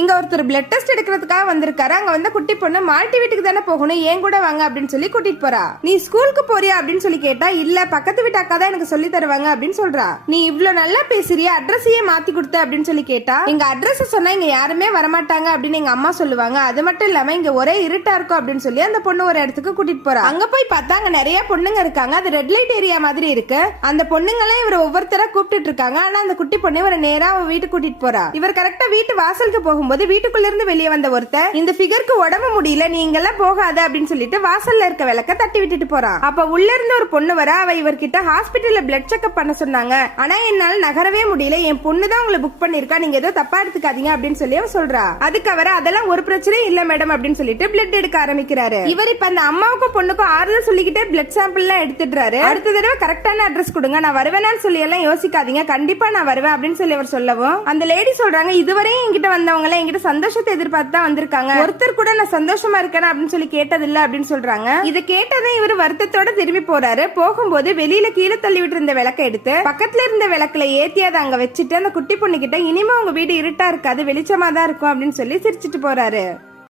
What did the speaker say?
இங்க ஒருத்தர் blood test எடுக்கிறதுக்காக வந்திருக்காரு. அங்க வந்து குட்டி பொண்ணு மால்டி வீட்டுக்கு தானே போகணும், ஏன் கூட வாங்க அப்படின்னு சொல்லி கூட்டிட்டு போறா. நீ ஸ்கூலுக்கு போறியா அப்படின்னு சொல்லி கேட்டா, இல்ல பக்கத்து வீட்டு அக்கா தான் எனக்கு சொல்லி தருவாங்க அப்படின்னு சொல்றா. நீ இவ்வளவு நல்லா பேசுறியா, அட்ரஸையே மாத்தி கொடுத்த அப்படின்னு சொல்லி கேட்டா, எங்க அட்ரஸ் சொன்னா இங்க யாருமே வரமாட்டாங்க அப்படின்னு எங்க அம்மா சொல்லுவாங்க. அது மட்டும் இல்லாம இங்க ஒரே இருட்டா இருக்கும் அப்படின்னு சொல்லி அந்த பொண்ணு ஒரு இடத்துக்கு கூட்டிட்டு போறா. அங்க போய் பார்த்தா அங்க நிறைய பொண்ணுங்க இருக்காங்க. அது ரெட் லைட் ஏரியா மாதிரி இருக்கு. அந்த பொண்ணுங்க எல்லாம் இவர் ஒவ்வொருத்தரா கூப்பிட்டு இருக்காங்க. ஆனா அந்த குட்டி பொண்ணு இவரை நேரா அவ வீட்டுக்கு கூட்டிட்டு போறா. இவர் கரெக்டா வீட்டு வாசலுக்கு போகும்போது வீட்டுக்குள்ள இருந்து வெளியே வந்த ஒருத்தர், இந்த ஃபிகருக்கு உடம்பு முடியல, நீங்க எல்லாம் போகாத அப்படின்னு சொல்லிட்டு வாசல்ல இருக்க விளக்க தட்டி விட்டுட்டு போறான். அப்ப உள்ள இருந்து ஒரு பொண்ணு வர, அவ இவர்கிட்ட ஹாஸ்பிட்டல்ல பிளட் செக்அப் பண்ண சொன்னாங்க, ஆனா என்னால நகரவே முடியல, என் பொண்ணு தான் உங்களை புக் பண்ணிருக்கா, நீங்க ஏதோ தப்பா எடுத்துக்காதீங்க அப்படின்னு சொல்லி அவ சொல்றா. அதுக்கு அவர் அதெல்லாம் ஒரு பிரச்சனையும் இல்ல மேடம் அப்படின்னு சொல்லிட்டு பிளட் எடுக்க ஆரம்பிக்கிறாரு. இவர் இப்ப அந்த அம்மாவுக்கும் பொண்ணுக்கும் ஆறுதல் சொல்லிக்கிட்டே பிளட் சாம்பிள் எல்லாம் எடுத்துடுறாரு. அடுத்த தடவை கரெக்டான அட்ரஸ் கொடுங்க, நான் வருவேன்னு சொல்லி எல்லாம் யோசிக்காதீங்க, கண்டிப்பா நான் வருவேன் அப்படின்னு சொல்லி அவர் சொல்லவும், அந்த லேடி சொல்றாங்க, இதுவரையும் என்கிட்ட வந்தவங்க எல்லாம் என்கிட்ட சந்தோஷத்தை எதிர்பார்த்து தான் வந்திருக்காங்க, ஒருத்தர் கூட நான் சந்தோஷமா இருக்கேன் அப்படின்னு சொல்லி கேட்டது இல்ல அப்படின்னு சொல்றாங்க. இதை கேட்டதும் இவர் வருத்தத்தோட திரும்பி போறாரு. போகும்போது வெளியில கீழே தள்ளி விட்டு இருந்த விளக்க எடுத்து பக்கத்துல இருந்த விளக்குல ஏத்தி அதை அங்க வச்சுட்டு அந்த குட்டி பொண்ணு கிட்ட, இனிமே உங்க வீடு இருட்டா இருக்காது, வெளிச்சமா தான் இருக்கும் அப்படின்னு சொல்லி சிரிச்சிட்டு போறாரு.